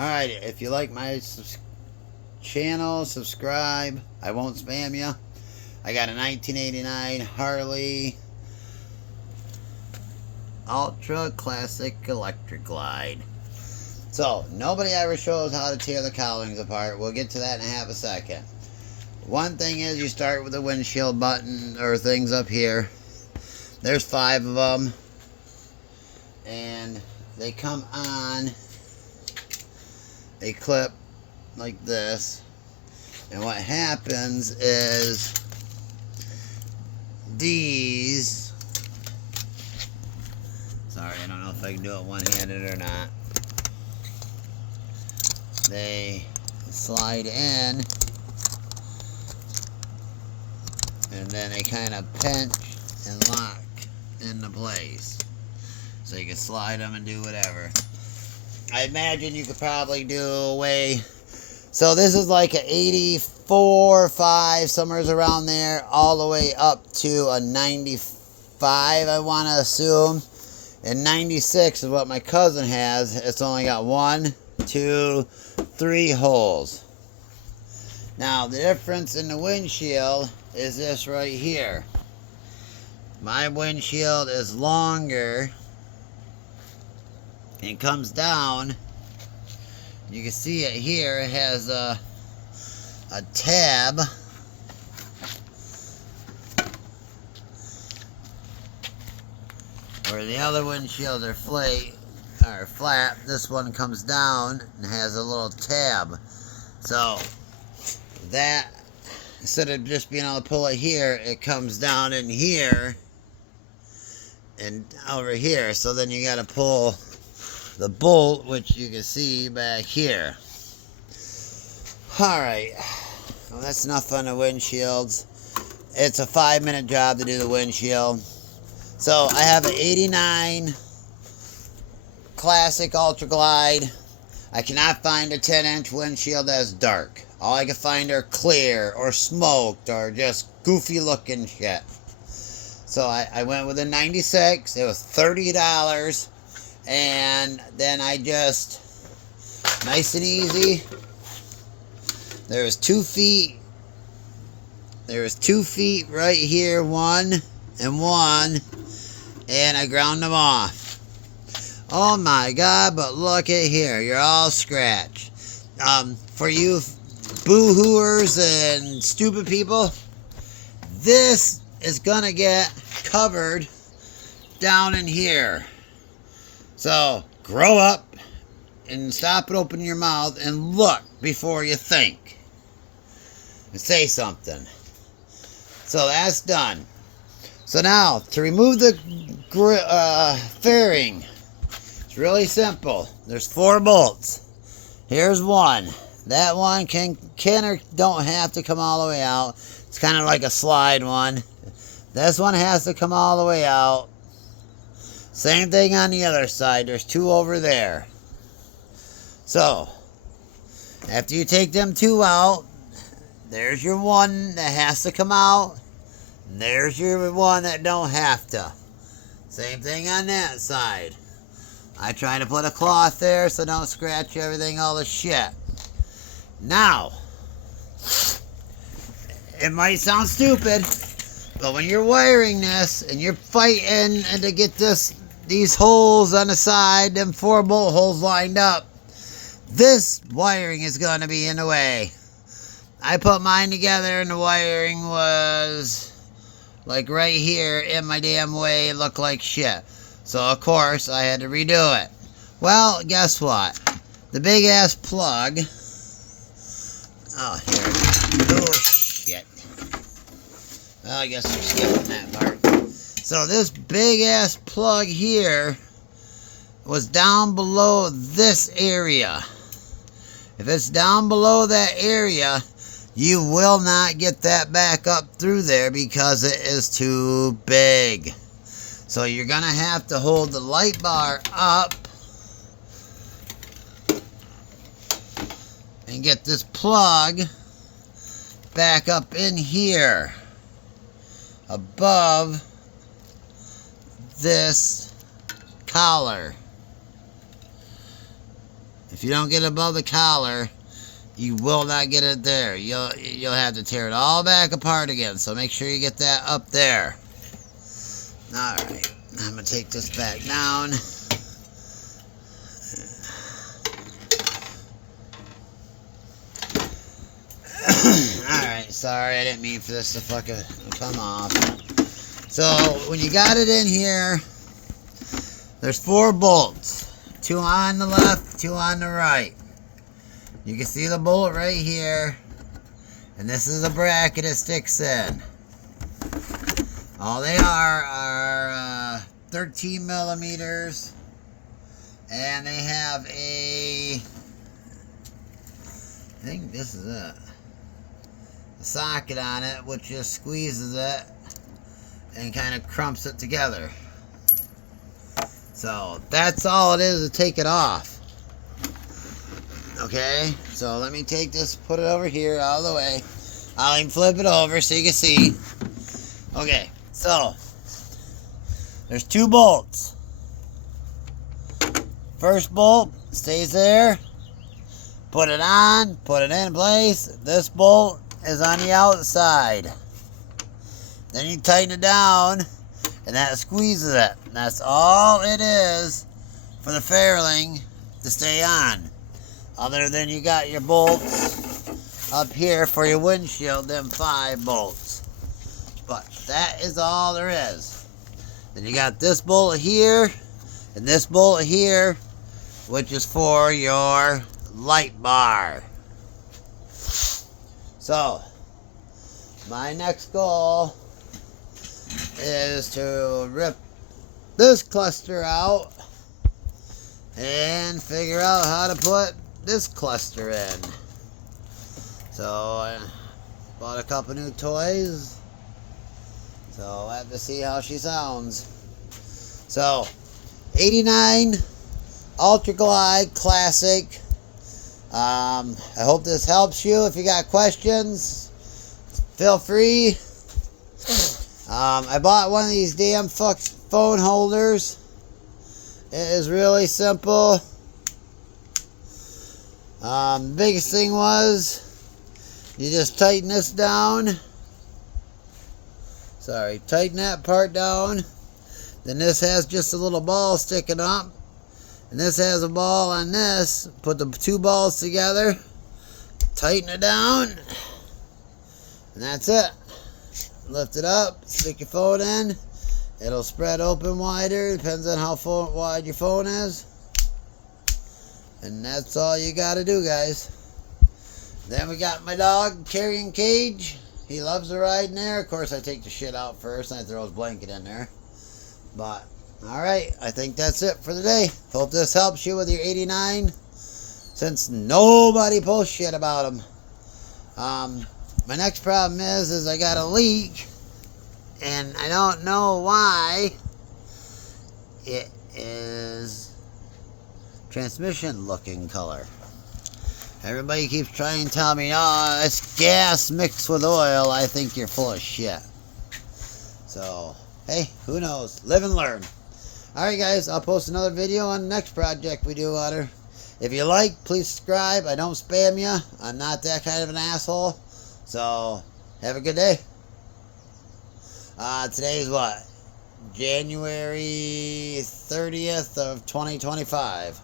Alright, if you like my channel, subscribe. I won't spam you. I got a 1989 Harley Ultra Classic Electric Glide. So, nobody ever shows how to tear the cowlings apart. We'll get to that in half a second. One thing is, you start with the windshield button or things up here. There's 5 of them. And they come on a clip like this. And what happens is these, sorry, I don't know if I can do it one-handed or not. They slide in and then they kind of pinch and lock into place. So you can slide them and do whatever. I imagine you could probably do away. So this is like an 84, 5, somewhere around there, all the way up to a 95, I want to assume. And 96 is what my cousin has. It's only got 1, 2, 3 holes. Now the difference in the windshield is this right here. My windshield is longer and comes down. You can see it here. It has a tab. Where the other windshields are flat, this one comes down and has a little tab. So that, instead of just being able to pull it here, it comes down in here and over here. So then you got to pull the bolt, which you can see back here. Alright, well, that's enough on the windshields. It's a 5-minute job to do the windshield. So I have an 89 Classic Ultra Glide. I cannot find a 10-inch windshield that's dark. All I can find are clear or smoked or just goofy looking shit. So I went with a 96. It was $30. And then I just, nice and easy, there was 2 feet. There was 2 feet right here, 1 and 1. And I ground them off. Oh my God, but look at here. You're all scratched. For you boo-hooers and stupid people, this is going to get covered down in here. So, grow up and stop and open your mouth and look before you think. And say something. So that's done. So now, to remove the fairing, it's really simple. There's 4 bolts. Here's one. That one can or don't have to come all the way out. It's kind of like a slide one. This one has to come all the way out. Same thing on the other side. There's 2 over there. So, after you take them 2 out, there's your one that has to come out. And there's your one that don't have to. Same thing on that side. I try to put a cloth there so don't scratch everything, all the shit. Now, it might sound stupid, but when you're wiring this and you're fighting and to get these holes on the side, them 4 bolt holes lined up, this wiring is going to be in the way. I put mine together and the wiring was like right here in my damn way. It looked like shit. So of course I had to redo it. Well, guess what? The big ass plug. Oh, here it is. Oh shit. Well, I guess we're skipping that part. So this big ass plug here was down below this area. If it's down below that area, you will not get that back up through there because it is too big. So you're going to have to hold the light bar up and get this plug back up in here above this collar. If you don't get it above the collar, you will not get it there. You'll have to tear it all back apart again. So make sure you get that up there. Alright, I'm going to take this back down. Alright, sorry, I didn't mean for this to fucking come off. So, when you got it in here, there's 4 bolts. 2 on the left, 2 on the right. You can see the bolt right here. And this is the bracket it sticks in. All they are 13 millimeters. And they have I think this is it. A socket on it, which just squeezes it and kind of crumps it together. So that's all it is to take it off. Okay, so let me take this, put it over here out of the way. I'll even flip it over so you can see. Okay, so there's 2 bolts. First bolt stays there. Put it on, put it in place. This bolt is on the outside. Then you tighten it down, and that squeezes it. That's all it is for the fairing to stay on. Other than you got your bolts up here for your windshield, them 5 bolts. But that is all there is. Then you got this bolt here, and this bolt here, which is for your light bar. So, my next goal is to rip this cluster out and figure out how to put this cluster in. So I bought a couple new toys, so I have to see how she sounds. So 89 Ultra Glide Classic. I hope this helps you. If you got questions, feel free. I bought one of these damn phone holders. It is really simple. The biggest thing was you just tighten this down. Sorry, tighten that part down. Then this has just a little ball sticking up. And this has a ball on this. Put the 2 balls together. Tighten it down. And that's it. Lift it up. Stick your phone in. It'll spread open wider. Depends on how wide your phone is. And that's all you gotta do, guys. Then we got my dog carrying cage. He loves to ride in there. Of course, I take the shit out first and I throw his blanket in there. But, alright, I think that's it for the day. Hope this helps you with your 89. Since nobody posts shit about them. My next problem is I got a leak. And I don't know why. It is transmission looking color. Everybody keeps trying to tell me, oh, it's gas mixed with oil. I think you're full of shit. So, hey, who knows? Live and learn. Alright guys, I'll post another video on the next project we do on her. If you like, please subscribe. I don't spam you. I'm not that kind of an asshole. So, have a good day. Today's what? January 30th of 2025.